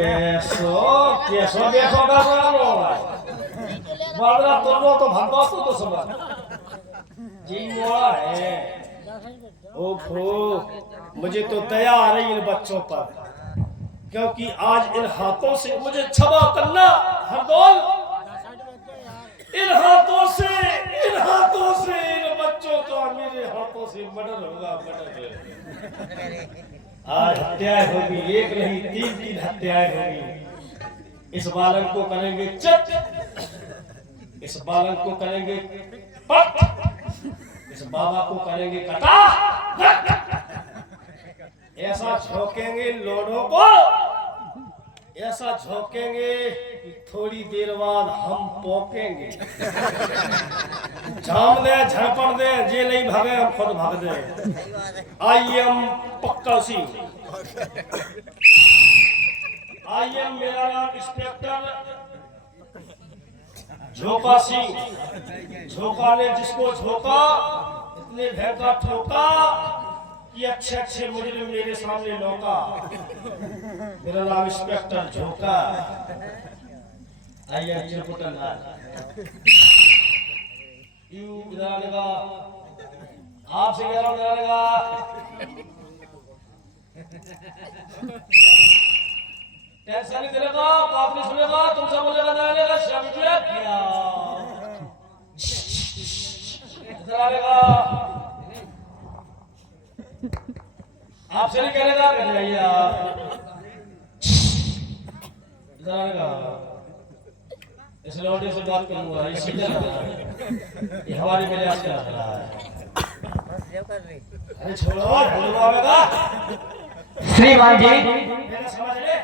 कैसो कैसो कैसो का बादरा तो भगवा तो सब जी मोड़ा है। ओफो मुझे तो दया आ रही इन बच्चों पर, क्योंकि आज इन हाथों से मुझे क्षमा करना हरदौल। इन हाथों से इन बच्चों का मेरे हाथों से मर्डर होगा, मर्डर। आज हत्याएं होगी, एक नहीं 3 हत्याएं होगी। इस बालक को करेंगे चट, इस बालक को करेंगे पट, इस बाबा को करेंगे कटा। ऐसा झोंकेंगे लोडों को, ऐसा झोंकेंगे कि थोड़ी देर बाद हम पोकेंगे। झाम दे झड़पड़ दे, ये नहीं भागे हम खुद भाग दे। आई एम पक्का सिंह, आई एम मेरा नाम इंस्पेक्टर झोंका सिंह। झोंका ने जिसको झोंका इतने भयंकर ठोका कि अच्छे मुजरिम मेरे सामने लौका। मेरा नाम इंस्पेक्टर झोंका। आइए चिरकुटन यू इधर आपसे कह रहा हूँ टेंशन नहीं लेगा, बात नहीं सुनेगा, तुमसे बोलेगा ना लेगा, शब्द क्या इधर आएगा। आपसे नहीं करेगा, कर जाइए आप इधर आएगा। इस लौटे से बात करूंगा, ये सीधे ये हमारी मिजाज का रहा है। अरे छोड़ो, बोलो आएगा श्रीमान जी। मैंने समझ ले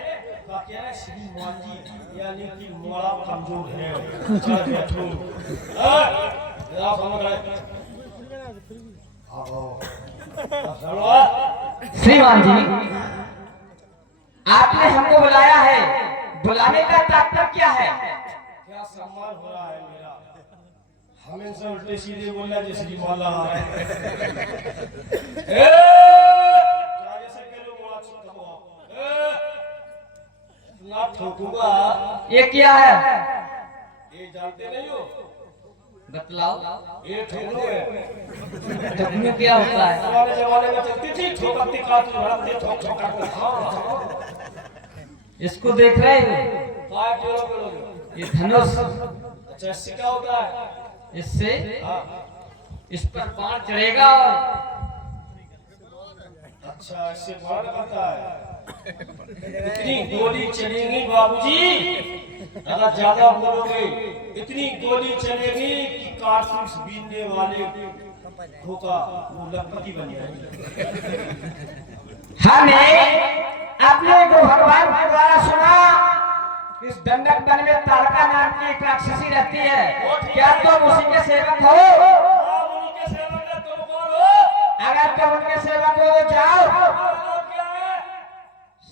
क्या है श्रीमान जी, यानी कि मोड़ा कमजोर है। चल बैठो, जरा समझ ले। आओ श्रीमान जी, आपने हमको बुलाया है, बुलाने का तात्पर्य क्या है? क्या सम्मान हो रहा है मेरा? हम इनसे उल्टे सीधे बोलना जैसे कि मौला आ रहा है। ना ठोकूंगा। ये क्या है? ये जानते नहीं हो? बतलाओ। ये ठोकू है। ठोकू क्या होता है? हमारे जमाने में चलती थी ठोकती काटती भड़कती ठोक ठोक काटती। हाँ इसको देख रहे हो? काय किलोगे? ये धनुष। अच्छा इससे क्या होता है? इससे हाँ इस पर बाण चढ़ेगा और अच्छा इससे बाण करता है। इतनी गोली चलेगी बाबूजी, अगर ज्यादा बोलोगे इतनी गोली चलेगी कि कारतूस बीनने वाले होगा वो लखपति बन जाएंगे। हमें अपने गुरु भगवान के द्वारा सुना इस दंडक वन में तारका नाम की एक राक्षसी रहती है। क्या तुम उसी के सेवक हो? उन्हीं के सेवक है, तुम कौन हो? अगर तुम उनके सेवक हो तो जाओ।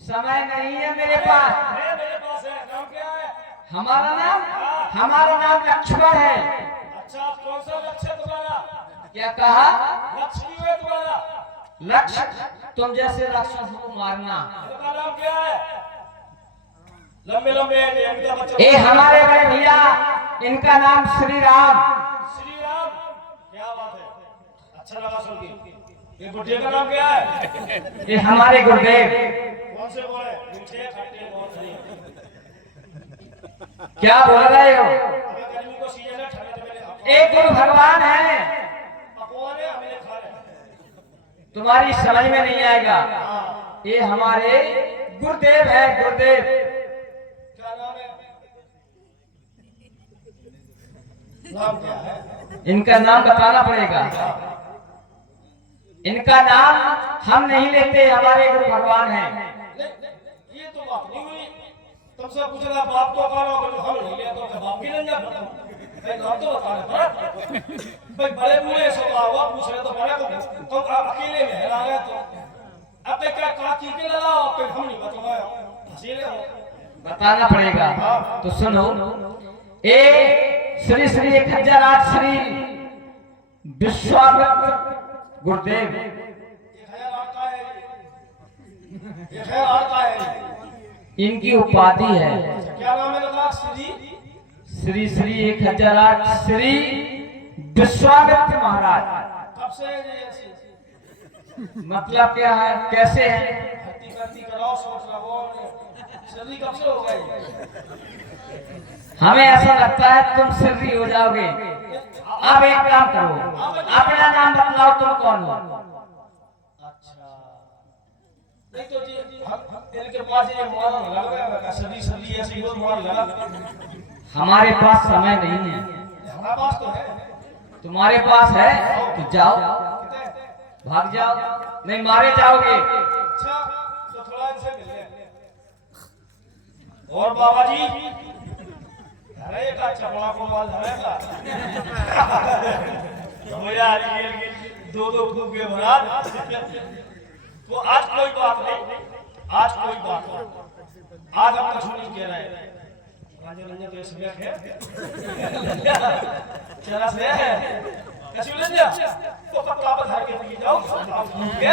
समय नहीं है मेरे पास। मेरे पास है। नाम क्या है? हमारा नाम लक्ष्मण है। अच्छा कौन सा लक्ष्य है तुम्हारा? क्या कहा? लक्ष्य क्यों है तुम्हारा? लक्ष्य तुम जैसे राक्षस को मारना। तुम्हारा नाम क्या है? लंबे लंबे ये हमारे बड़े भैया, इनका नाम श्री राम। श्री राम, क्या बात है, अच्छा लगा सुन के। ये बुढ़े का नाम क्या है? ये हमारे गुरुदेव। कौन से बोले? मीठे खट्टे बहुत नहीं। क्या बोल रहे हो? अभी गर्मी को सीजन है, ठंड में एक गुरु भगवान है, पकवान है, हमें खा रहे। तुम्हारी समझ में नहीं आएगा। ये हमारे गुरुदेव है, गुरुदेव। क्या नाम है? नाम क्या है? इनका नाम बताना पड़ेगा। इनका नाम हम नहीं लेते, हमारे गुरु भगवान हैं। ये तो बात नहीं हुई। तुमसे पूछना बाप को कौन हो, हम नहीं ले तो बाप की लंजा भाई नाम तो बताना पड़ा। भाई बड़े बूढ़े सब हुआ पूछ रहे तो बड़े को तुम अकेले में आ गए तो अब क्या काकी के लगा आप हम नहीं बताया हसीले हो बताना पड़ेगा। तो सुनो, ए श्री श्री 1008 श्री विश्वामित्र गुरुदेव। ये है आता है इनकी उपाधि है। क्या नाम है लगा? श्री श्री 1008 श्री विश्वामित्र महाराज। कब से है ये? मतलब क्या है, कैसे है? भर्ती कराओ, सोच लगो, श्री कब से हो गई? हमें ऐसा लगता है तुम श्री हो जाओगे। अब एक काम करो, अपना नाम बतलाओ, तुम कौन हो? अच्छा, नहीं तो जी इनके पास ये मोहर लग गया, सदी ऐसे ही मोहर लगा। हमारे पास समय नहीं है। हमारे पास तो है। तुम्हारे पास है तो जाओ, भाग जाओ, नहीं मारे जाओगे। अच्छा, तो थोड़ा इनसे मिल ले। और बाबा जी अरे का चपड़ा को माल धरेगा तो यार ये दो फूक के महाराज। तो आज कोई बात नहीं, आज कोई बात नहीं, आज हम कुछ नहीं कह रहे हैं। राजा रंजन तो इसमें है चला से कैसे रंजन तो पक्का बधार के पी जाओ के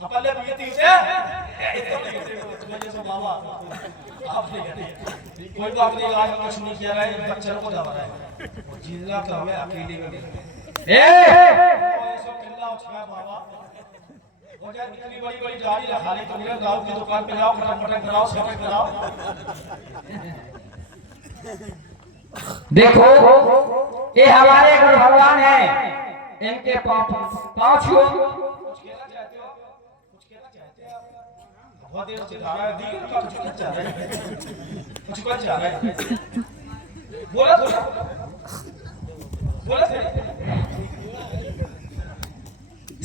अपन ले पीती से जैसे बाबा आप नहीं कहते कोई बात नहीं। आज हम कुछ नहीं कह रहे हैं, बच्चों को दबा रहे हैं। जिला का हमें अकेले में ऐसा किल्ला उछला बाबा हो जाए। इतनी बड़ी बड़ी गाड़ी रखा ली तुमने, गाँव की दुकान पे जाओ, फटाफट कराओ, सब कराओ। देखो ये हमारे गुरु भगवान हैं, इनके पाँव छुओ। कुछ कहना चाहते हो? कुछ कहना चाहते हो? बहुत देर से धारा दी का कुछ कहना चाह रहे हैं, कुछ कहना चाह रहे हैं। बोला थोड़ा, बोला थे।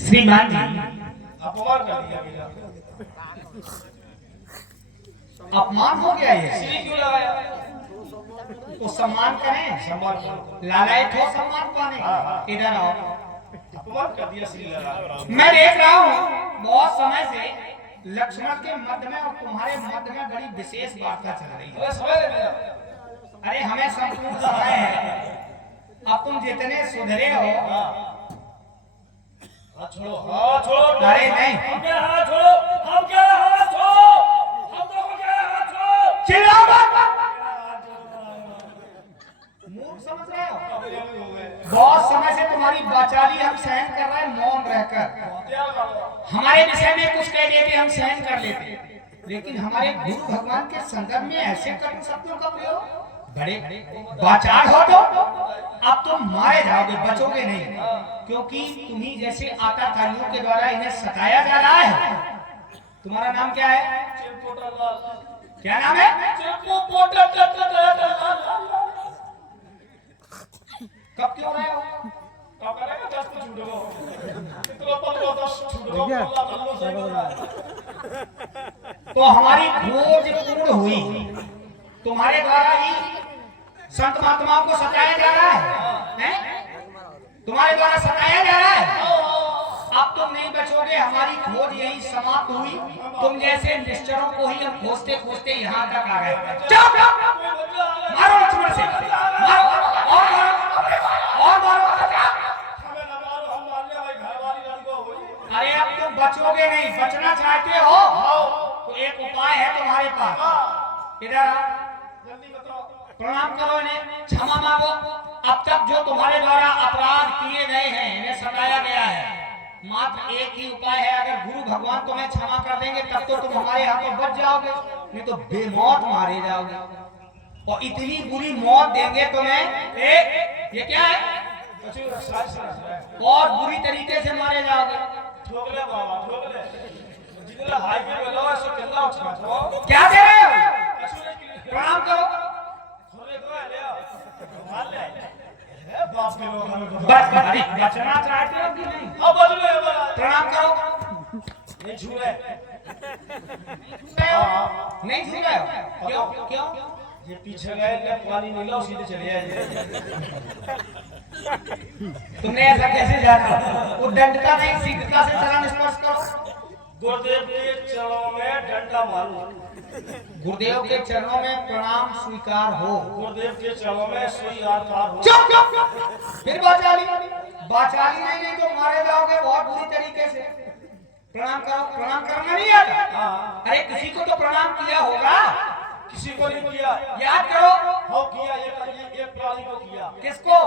श्रीमान जी अपमान कर दिया मेरा। अपमान हो गया ये। श्री क्यों लगाया? तो सम्मान करें, सम्मान लालायत हो सम्मान पाने। इधर आओ। अपमान कर दिया श्री लगा। मैं देख रहा हूँ बहुत समय से लक्ष्मण के मध्य में और तुम्हारे मध्य में बड़ी विशेष वार्ता चल रही है। अरे समय ले मेरा। अरे हमें संपूर्ण समय है। अब तुम जितने सुधरे हो। हाथ छोड़ो, हाथ छोड़ो। अरे नहीं, हम क्या हाथ छोड़ो, हम क्या हाथ छोड़ो, हम तो क्या हाथ छोड़ो। चिल्लाओ मत। मूर्ख समझ रहे हो? बहुत समय से तुम्हारी वाचाली हम सहन कर रहे हैं, मौन रहकर। हमारे विषय में कुछ कह देते हम सहन कर लेते, लेकिन हमारे गुरु भगवान के संदर्भ में ऐसे कठिन शब्दों का प्रयोग, बड़े वाचाल हो तो अब तुम मारे जाओगे, बचोगे नहीं। क्योंकि तुम्ही जैसे आताताइयों के द्वारा इन्हें सताया जा रहा है। तुम्हारा नाम क्या है? क्या नाम है? कब क्यों रहे हो? तो हमारी खोज पूर्ण हुई, तुम्हारे द्वारा ही संत महात्माओं को सताया जा रहा है? तुम्हारे द्वारा सताया जा रहा है। अब तुम नहीं बचोगे, हमारी खोज यही समाप्त हुई। तुम जैसे निश्चरों को ही हम खोजते खोजते यहाँ तक आ गए। चुप! मारो लक्ष्मण से, मारो और मारो और मारो। अरे अब तुम बचोगे नहीं, बचना चाहते हो तो एक उपाय है तुम्हारे पास। इधर प्रणाम करो, इन्हें क्षमा मांगो। अब तक जो तुम्हारे द्वारा अपराध किए गए हैं, इन्हें सताया गया है, मात्र एक ही उपाय है। अगर गुरु भगवान तुम्हें क्षमा कर देंगे तब तो तुम हमारे हाथों बच जाओगे, नहीं तो बेमौत मारे जाओगे। और इतनी बुरी मौत देंगे तुम्हें, ये क्या है, और बुरी तरीके से मारे जाओगे। क्या दे रहे हो? प्रणाम करो। बचना चाहते हो कि नहीं? प्रणाम करो। नहीं छू रहे, नहीं छू रहे हो? क्यों क्यों? ये पीछे गए ने पानी नहीं लाओ, सीधे चले आए। तुमने ऐसा कैसे जाना? वो दंडता नहीं, शीघ्रता से चरण स्पर्श करो। गुरुदेव के चरणों में डंडा मारो। गुरुदेव के चरणों में प्रणाम स्वीकार हो। गुरुदेव के चरणों में स्वीकार हो। चुप! फिर वाचाली नहीं तो मारे जाओगे बहुत बुरी तरीके से। प्रणाम करो। प्रणाम करना नहीं आता? अरे किसी को तो प्रणाम प्रणाम किया होगा? किसी को नहीं किया। याद करो। हाँ किया, एक प्राणी को किया। किसको?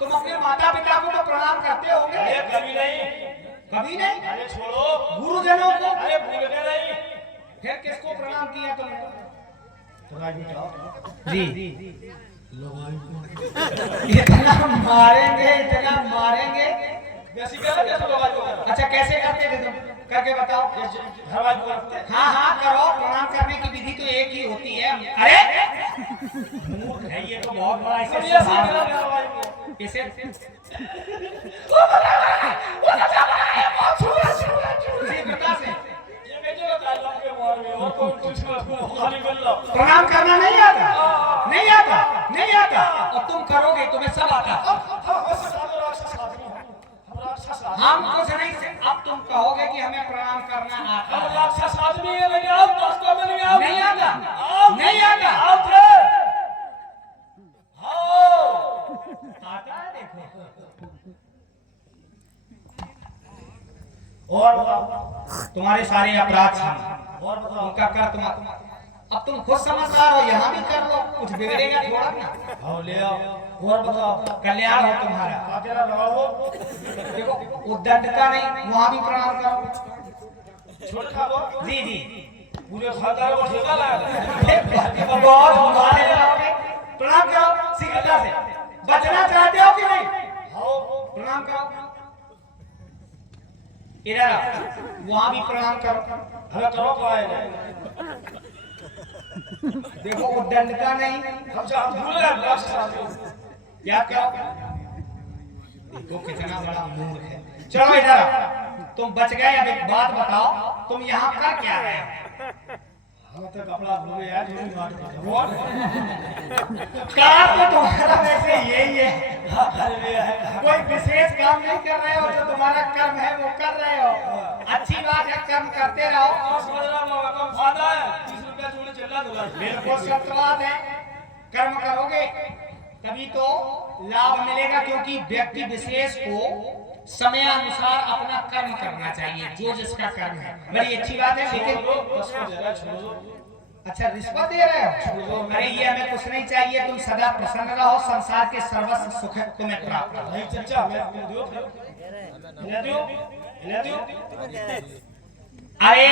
तुम अपने माता पिता को तो प्रणाम करते होंगे? अरे कभी नहीं। कभी नहीं? अरे छोड़ो। गुरुजनों को? अरे भूल गए नहीं। फिर किसको प्रणाम किया तुमने? जी इतना मारेंगे, इतना मारेंगे। अच्छा कैसे करते थे तुम? करके बताओ। हाँ हाँ करो। प्रणाम करने की विधि तो एक ही होती है। अरे मूर्ख है ये तो, बहुत बड़ा इसे प्रणाम करना नहीं आता? नहीं आता? नहीं आता? और तुम करोगे तुम्हें सब आता। हम कुछ नहीं। अब तुम कहोगे कि हमें प्रणाम करना आता। नहीं आता? नहीं आता? आता है देखो। और तुम्हारे सारे अपराध क्षमा, उनका कर तुम्हारा। अब तुम खुद समझदार हो, यहाँ भी कर लो, कुछ बिगड़ेगा थोड़ा ना। आओ ले आओ। और बताओ कल्याण हो तुम्हारा। अकेला रहो। देखो उद्दंड का नहीं, वहाँ भी प्रणाम करो। छोड़ खाओ। जी जी पूरे खानदान को ठेका लगा। बहुत हमारे प्रणाम करो शीघ्रता से। बचना चाहते हो कि नहीं? प्रणाम करो। इधर वहाँ भी प्रणाम करो। हमें करो पाए। देखो उद्दंड का नहीं। हम भूल गए। क्या करो? देखो कितना बड़ा मूर्ख है। चलो इधर तुम बच गए। अब एक बात बताओ, तुम यहाँ कर क्या रहे हो? हम तो कपड़ा भूल गए यार। कार तो तुम्हारा वैसे यही है। कोई विशेष काम नहीं कर रहे हो, जो तुम्हारा कर्म है वो कर रहे हो। अच्छी बात है, कर्म करते रहो। बिल्कुल सत्य बात है। कर्म करोगे तभी तो लाभ मिलेगा, क्योंकि व्यक्ति विशेष को समयानुसार अपना कर्म करना चाहिए, जो जिसका कर्म है। बड़ी अच्छी बात है। लेकिन अच्छा रिश्वत दे रहे हो? अरे ये हमें कुछ नहीं चाहिए। तुम सदा प्रसन्न रहो, संसार के सर्वस्व सुख तुम्हें प्राप्त हो। नहीं चचा अरे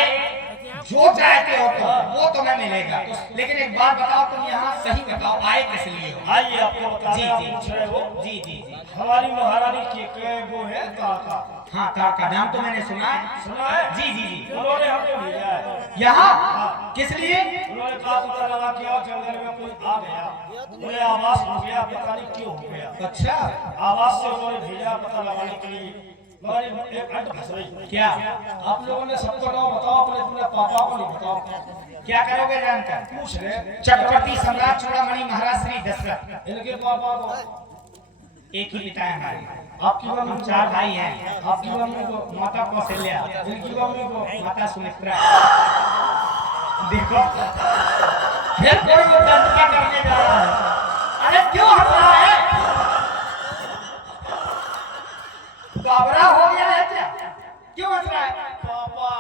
जो चाहते हो तुम वो तुम्हें मिलेगा। लेकिन एक बात बताओ, तुम यहाँ सही बताओ, आए किस लिए हो? आइए आपको बता जी दें। जी पूछ रहे हो। जी जी जी। हमारी महारानी के वो है ताका। हाँ ताका नाम तो मैंने सुना है। सुना है? जी जी जी। उन्होंने हमें भेजा है यहाँ किस लिए? उन्होंने कहा पता लगा कि और जंगल में कोई आ गया, उन्हें आवाज हो गया, पता नहीं क्यों हो गया। अच्छा आवाज से उन्होंने भेजा पता लगाने के लिए। मगर एक घंटा फंस रही। क्या? आप लोगों ने सबको नाम बताओ, अपने पापा को नहीं बताओ। क्या करोगे जानकर? पूछ रहे चक्रवर्ती सम्राट चूड़ामणि महाराज श्री दशरथ, इनके पापा को। एक ही पिता है हमारे। आपकी हम मम्मी 4 भाई हैं। आपकी मम्मी को। माता कौशल्या, इनकी मम्मी को। माता सुमित्रा। देखो फिर कोई उद्दंड क्या करने जा रहा है? अरे क्यों हंस रहा है? घबरा हो गया है क्या? क्यों हंस रहा है? पापा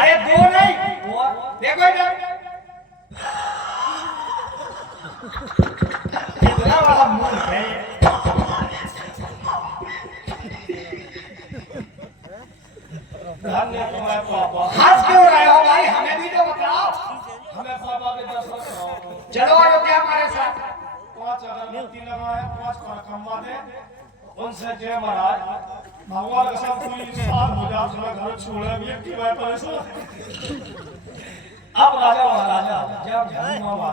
अरे दो नहीं, देखो इधर कितना बड़ा मूर्ख है ये। धन्य तुम्हारे पापा। हंस क्यों रहे हो भाई? हमें भी तो बताओ। हमें पापा के दर्शन कराओ। चलो अयोध्या हमारे साथ। 5 अगरबत्ती लगाए, 5 परखम्बा दे, उनसे जय महाराज भगवान का सब कोई साथ हो जाओ। थोड़ा घर छोड़े भी एक की बात परेशान। अब राजा महाराजा जब जन्म हुआ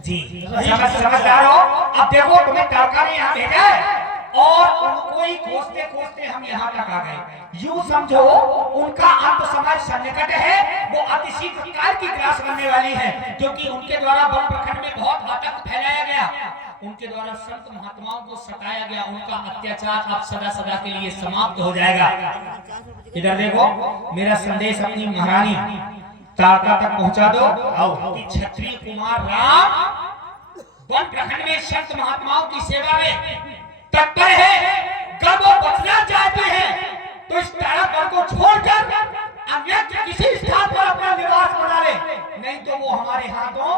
जी समझदार हो। अब देखो तुम्हें ताका ने यहाँ भेजा है और उनको ही खोजते खोजते हम यहाँ तक आ गए। यूं समझो उनका अंत समय सन्निकट है। वो अति शीघ्र काल की ग्रास बनने वाली है, क्योंकि उनके द्वारा वन प्रखंड में बहुत आतंक फैलाया गया। उनके द्वारा संत महात्माओं को सताया गया। उनका अत्याचार अब सदा सदा के लिए समाप्त हो जाएगा। इधर देखो मेरा संदेश अपनी महारानी तारका तक पहुंचा दो कि क्षत्रिय कुमार राम वन प्रखंड में संत महात्माओं की सेवा में तत्पर है। अगर वो बचना चाहते हैं तो इस तारापुर को छोड़कर अन्य वो हमारे हाथों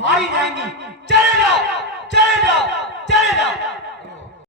मारी जाएंगी। चले जाओ।